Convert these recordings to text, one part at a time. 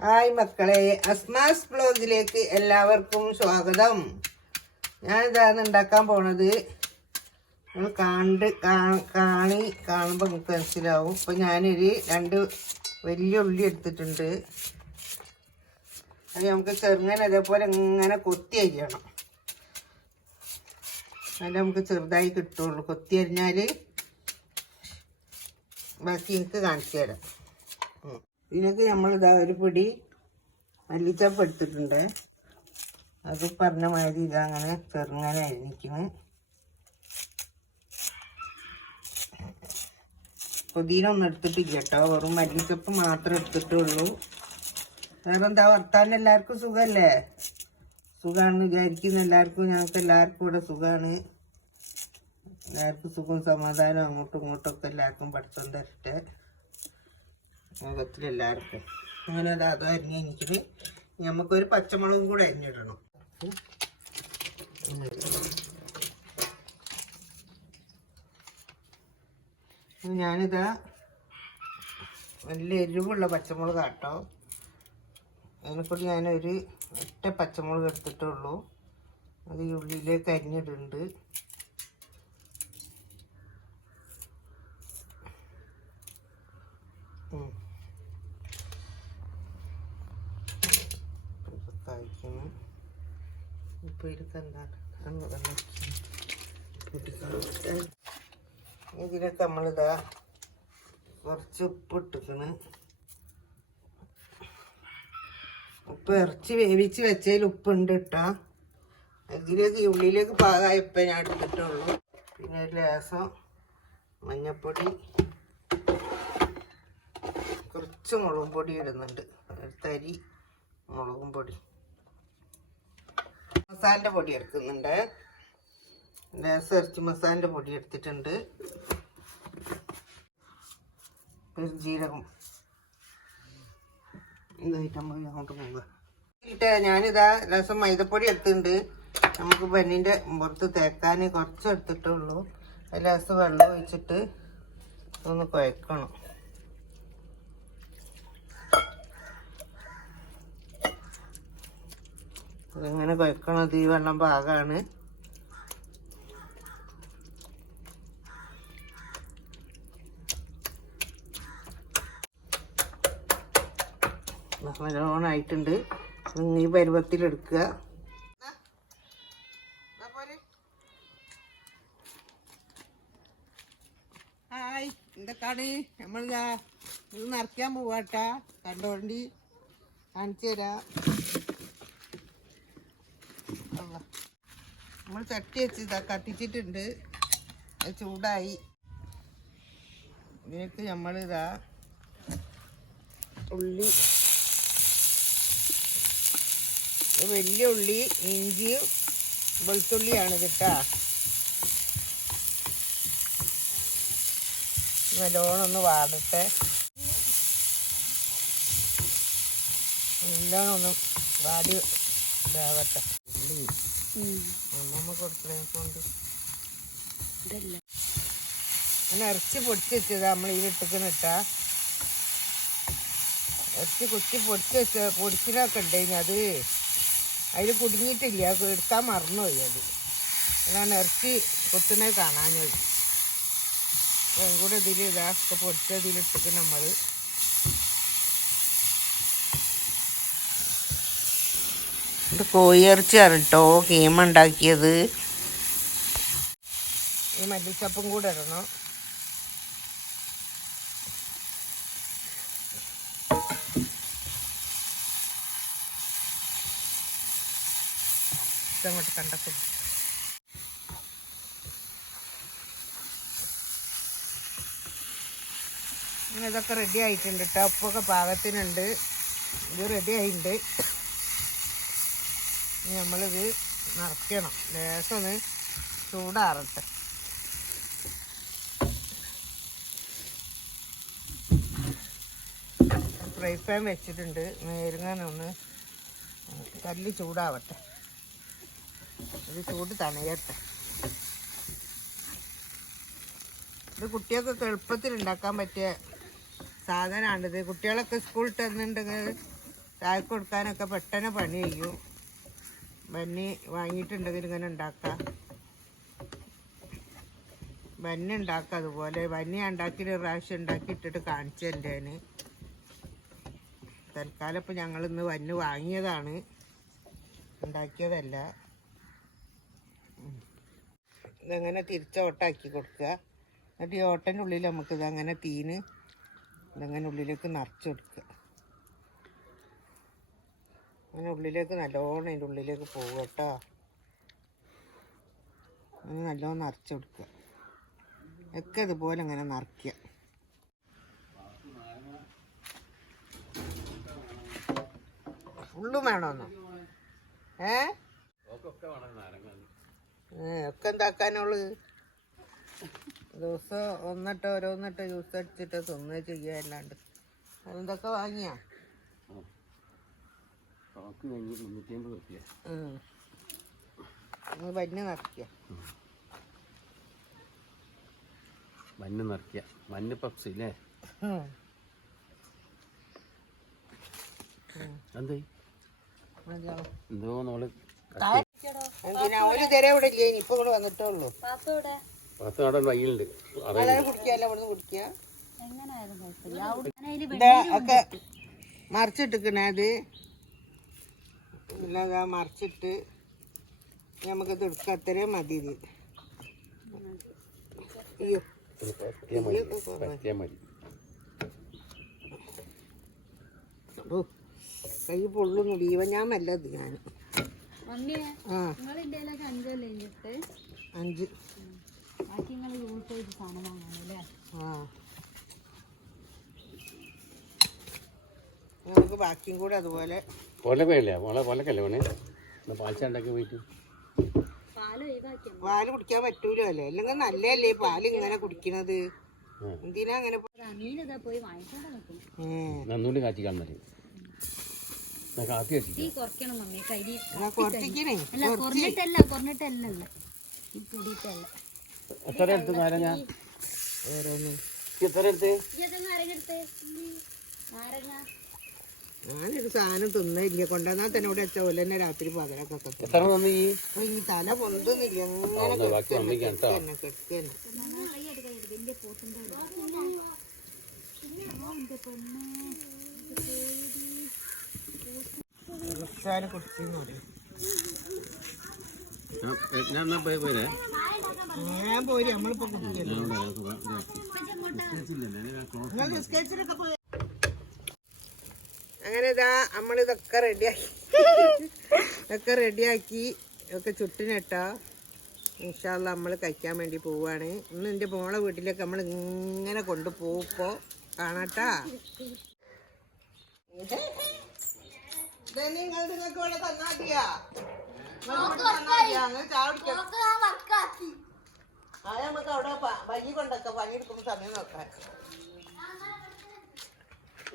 Hi മക്കളെ, അസ്മാസ് ബ്ലോഗിലേക്ക് എല്ലാവർക്കും സ്വാഗതം. ഞാനിതാണ് ഉണ്ടാക്കാൻ പോണത്. നിങ്ങൾ കാണുമ്പോൾ നിങ്ങൾക്ക് മനസ്സിലാവും. ഇപ്പം ഞാനൊരു 2 വലിയ ഉള്ളി എടുത്തിട്ടുണ്ട്. അത് നമുക്ക് ചെറുങ്ങനെ അതേപോലെ ഇങ്ങനെ കൊത്തി അരിയണം. അതിൽ നമുക്ക് ചെറുതായി കിട്ടുള്ളൂ. കൊത്തി അരിഞ്ഞാൽ ബാക്കി എനിക്ക് കാണിച്ചു തരാം. ഇതിനൊക്കെ നമ്മളിതാ ഒരു പൊടി മല്ലിച്ചപ്പ് എടുത്തിട്ടുണ്ട്. അത് പറഞ്ഞ മാതിരി ഇതങ്ങനെ ചെറുങ്ങനെ അരിഞ്ഞിരിക്കുന്നു. പുതിന ഒന്നും എടുത്തിട്ടില്ല കേട്ടോ, വെറും മല്ലിച്ചപ്പ് മാത്രമേ എടുത്തിട്ടുള്ളൂ. വേറെ എന്താ വർത്താനം? എല്ലാവർക്കും സുഖമല്ലേ? സുഖമാണെന്ന് വിചാരിക്കുന്നു. ഞങ്ങൾക്ക് എല്ലാവർക്കും ഇവിടെ സുഖമാണ്. എല്ലാവർക്കും സുഖം സമാധാനം അങ്ങോട്ടും ഇങ്ങോട്ടൊക്കെ എല്ലാവർക്കും പഠിത്തം തരട്ടെ. ലോകത്തിലെല്ലാവർക്കും അങ്ങനെ അത് അരിഞ്ഞ് എനിക്കിന് നമുക്കൊരു പച്ചമുളകും കൂടെ അരിഞ്ഞിടണം. ഞാനിതാ നല്ല എരിവുള്ള പച്ചമുളക് കേട്ടോ. അതിനെക്കൂടി ഞാനൊരു 1 പച്ചമുളക് എടുത്തിട്ടുള്ളൂ. അത് ഈ ഉള്ളിലേക്ക് അരിഞ്ഞിടുന്നുണ്ട്. ഇപ്പോൾ ഇതിലൊക്കെ നമ്മളിതാ കുറച്ച് ഉപ്പ് ഇട്ടിക്കണ്. ഉപ്പ് ഇറച്ചി വേവിച്ച് വെച്ചതിൽ ഉപ്പുണ്ട് ഇട്ടാ. ഇതിലേക്ക് ഉള്ളിലേക്ക് പാകമായ ഉപ്പേ ഞാൻ എടുത്തിട്ടുള്ളൂ. പിന്നെ ഒരു ലേസം മഞ്ഞൾപ്പൊടി, കുറച്ച് മുളകും പൊടി ഇടുന്നുണ്ട്. തരി മുളകും പൊടി, മസാലൻ്റെ പൊടി എടുക്കുന്നുണ്ട്. ലേസം ഇറച്ചി മസാലൻ്റെ പൊടി എടുത്തിട്ടുണ്ട്. പെരുംജീരകം ഇതായിട്ട് നമ്മൾ അങ്ങോട്ട് പോകുക. ഞാനിതാ ലേസം മൈദപ്പൊടി എടുത്തിട്ടുണ്ട്. നമുക്ക് പെണ്ണിൻ്റെ പുറത്ത് തേക്കാൻ കുറച്ച് എടുത്തിട്ടുള്ളൂ. ലേസം വെള്ളം ഒഴിച്ചിട്ട് ഒന്ന് കുഴക്കണം. ഇങ്ങനെ കുഴക്കണത് ഈ വെള്ളം പാകമാണ്. നല്ലോണമായിട്ടുണ്ട്. ഈ പരുവത്തിലെടുക്കുക. ഹായ്, എന്തൊക്കെയാണ്? നമ്മളിതാ ഇത് നിറയ്ക്കാൻ പോവാട്ടാ. കണ്ടോണ്ടി കാണിച്ചു തരാം. നമ്മൾ ചട്ടി വെച്ച് ഇതാ കത്തിച്ചിട്ടുണ്ട്. അത് ചൂടായി. ഇതിലേക്ക് നമ്മളിതാ ഉള്ളി, വലിയ ഉള്ളി, ഇഞ്ചിയും വെളുത്തുള്ളിയാണ് കേട്ടാ. നല്ലോണം ഒന്ന് വാടട്ടെ. നല്ലോണം ഒന്ന് വാടി ഇതാവട്ടെ. അമ്മമ്മ കൊടുക്കണേക്കൊണ്ട് അങ്ങനെ ഇറച്ചി പൊടിച്ച് വെച്ചത് നമ്മൾ ഇതിലിട്ടിക്കണ ഇട്ടാ. ഇറച്ചി കുത്തി പൊടിച്ചിനൊക്കെ ഉണ്ടെങ്കിൽ അത് അതിൽ കുടുങ്ങിയിട്ടില്ല, എടുക്കാൻ മറന്നുപോയി. അതാണ് ഇറച്ചി കൊത്തുന്നത് കാണാഞ്ഞത്. അതും കൂടെ ഇതിൽ ഇതൊക്കെ പൊടിച്ചതിലിട്ടിട്ട് നമ്മൾ ഇത് കോഴിയിറച്ചിയാണ് കേട്ടോ കീമ ഉണ്ടാക്കിയത്. ഈ മല്ലിച്ചപ്പും കൂടെ ഇടണം. ഇതങ്ങോട്ട് കണ്ടപ്പോൾ അങ്ങനെ ഇതൊക്കെ റെഡി ആയിട്ടുണ്ട് കേട്ടോ. ഉപ്പൊക്കെ പാകത്തിനുണ്ട്. ഇത് റെഡി ആയിട്ടുണ്ട്. നമ്മളിത് നിറയ്ക്കണം. ലേശം ഒന്ന് ചൂടാറട്ടെ. ഫ്രൈ പാൻ വെച്ചിട്ടുണ്ട്. നേരിങ്ങാനൊന്ന് കല്ല് ചൂടാവട്ടെ. ഇത് ചൂട് തണയട്ടെ. ഇത് കുട്ടികൾക്കൊക്കെ എളുപ്പത്തിൽ ഉണ്ടാക്കാൻ പറ്റിയ സാധനമാണിത്. കുട്ടികളൊക്കെ സ്കൂളിൽ തന്നിട്ടുണ്ടെങ്കിൽ ചായക്ക് കൊടുക്കാനൊക്കെ പെട്ടെന്ന് പണി ചെയ്യും. ബന്നി വാങ്ങിയിട്ടുണ്ടെങ്കിൽ ഇങ്ങനെ ഉണ്ടാക്കാം. ബന്നി ഉണ്ടാക്കാം. അതുപോലെ ബന്നി ഉണ്ടാക്കിയിട്ട് പ്രാവശ്യം ഉണ്ടാക്കിയിട്ടിട്ട് കാണിച്ചതിൻ്റെ തൽക്കാലം ഇപ്പം ഞങ്ങളിന്ന് ബന്നി വാങ്ങിയതാണ്, ഉണ്ടാക്കിയതല്ല. ഇതങ്ങനെ തിരിച്ചോട്ടാക്കി കൊടുക്കുക. എന്നിട്ട് ഈ ഓട്ടൻ്റെ ഉള്ളിൽ നമുക്കിത് അങ്ങനെ തീന് ഇതങ്ങനെ ഉള്ളിലേക്ക് നിറച്ച് കൊടുക്കുക. അങ്ങനെ ഉള്ളിലേക്ക് നല്ലോണം അതിൻ്റെ ഉള്ളിലേക്ക് പോകുക കേട്ടോ. അങ്ങനെ നല്ലോണം നിറച്ച് കൊടുക്കുക. ഒക്കെ ഇതുപോലെ അങ്ങനെ നിറയ്ക്കുക. ഉള്ളും വേണമെന്നോ? ഒക്കെ എന്താക്കാനുള്ളു? ദിവസം ഒന്നിട്ട് ഓരോന്നിട്ട് ജ്യൂസ് അടിച്ചിട്ട് തിന്നുക ചെയ്യുക. അല്ലാണ്ട് അതെന്തൊക്കെ വാങ്ങിയാ ബന്ന് നിറയ്ക്കുക. മഞ്ഞ് നിറയ്ക്കുക. മഞ്ഞ് പപ്സ് ഇല്ലേ? എന്തോ നമ്മള് എന്തിനാ ഒരു തരം ഇവിടെ ഇല്ലേ? ഇപ്പൊ ഇവിടെ വന്നിട്ടേ ഉള്ളൂ. വയ്യുണ്ട് കുടിക്കാല്ലോ ഇവിടുന്ന് കുടിക്കുക. ഒക്കെ മറിച്ചിട്ടിക്കണേ. അത് ഇല്ലാതാ മറിച്ചിട്ട് നമുക്കിത് എടുക്കാം. അത്രയും മതി. ഇത് അയ്യോ കൈ പൊള്ളുന്നു. ലീവ ഞാൻ നല്ലത്. ഞാൻ 5 നമുക്ക് ബാക്കിയും കൂടെ അതുപോലെ പാല് കുടിക്കാൻ പറ്റൂലോ അല്ലേ? അല്ലെങ്കിൽ നല്ലല്ലേ പാല് ഇങ്ങനെ കുടിക്കണത്? എന്തിനാ അങ്ങനെ? ഞാനൊരു സാധനം തിന്നില്ല. കൊണ്ടുവന്നാൽ തന്നെ ഇവിടെ വെച്ച പോലെ തന്നെ രാത്രി പകലൊക്കെ തല പൊന്തുന്നില്ല. ഞാൻ പോയി. നമ്മളിപ്പോ അങ്ങനെ ഇതാ നമ്മളിതൊക്കെ റെഡിയാക്കി ഒക്കെ ചുട്ടിനിട്ടാ ഇൻഷാ അല്ലാ നമ്മൾ കഴിക്കാൻ വേണ്ടി പോവാണ്. ഇന്ന് എൻ്റെ മോളെ വീട്ടിലേക്ക് നമ്മൾ ഇങ്ങനെ കൊണ്ടുപോകും. ഇപ്പോൾ കാണാട്ടാ. നിങ്ങൾക്ക് ഇവിടെ തന്നാക്കിയാ നമുക്ക് അവിടെ വൈകി കൊണ്ടൊക്കെ പണിയെടുക്കുമ്പോൾ സമയം നോക്കാൻ.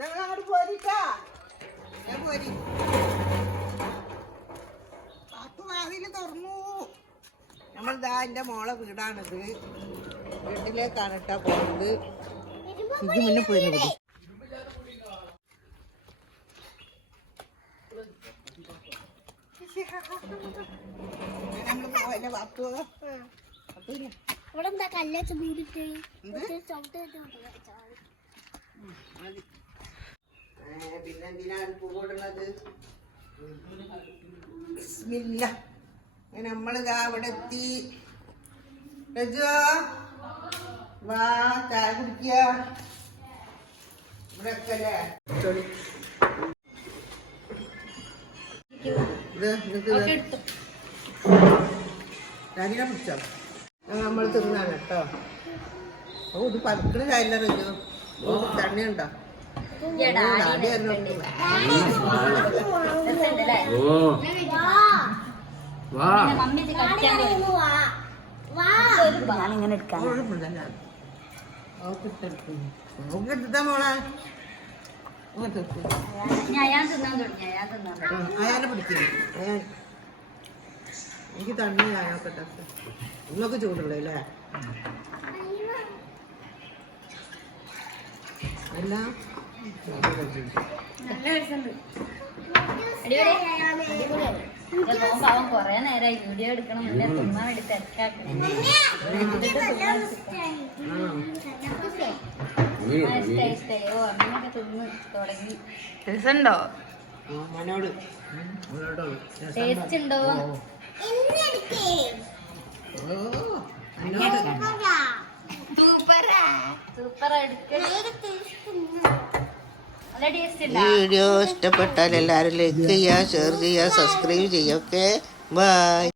ഞങ്ങൾ അങ്ങോട്ട് പോരിട്ടാ. ഞാൻ പോരി. വാതില് തുറന്നു. നമ്മളിതാ എൻ്റെ മോളെ വീടാണിത്. വീട്ടിലേക്കാണ് കേട്ടാ പോകുന്നത്. ഇത് മുന്നേ പോയി വിടും. പിന്നെന്തിനാണ് പൂവിടുന്നത്? നമ്മളിതാ അവിടെ എത്തി. വാ ചായ കുടിക്കുക. ഇവിടെ ഒക്കെയല്ലേ ചാരിനെ പിടിച്ചോ. നമ്മൾ തിന്നാണ് കേട്ടോ. ഓ ഇത് പതുക്കണ ചായല്ല റജു. തണ്ണിയുണ്ടോ? അയാളെ പിടിക്കും. എനിക്ക് തണ്ണി ചായക്കട്ടെ. നിങ്ങൾക്ക് ചൂടുള്ളൂ അല്ലേ? എല്ലാം നല്ല രസമുണ്ട്. പാവം കൊറേ നേരമായി വീഡിയോ എടുക്കണം മുന്നേ തിന്നാൻ വേണ്ടി തിരക്കാക്കണം. ഓ അങ്ങനെയൊക്കെ തിന്ന് തുടങ്ങി. രസമുണ്ടോ? ടേസ്റ്റ് ഉണ്ടോ? സൂപ്പറാ വീഡിയോ ഇഷ്ടപ്പെട്ടാൽ എല്ലാവരും ലൈക്ക് ചെയ്യുക, ഷെയർ ചെയ്യുക, സബ്സ്ക്രൈബ് ചെയ്യുക. Okay, by.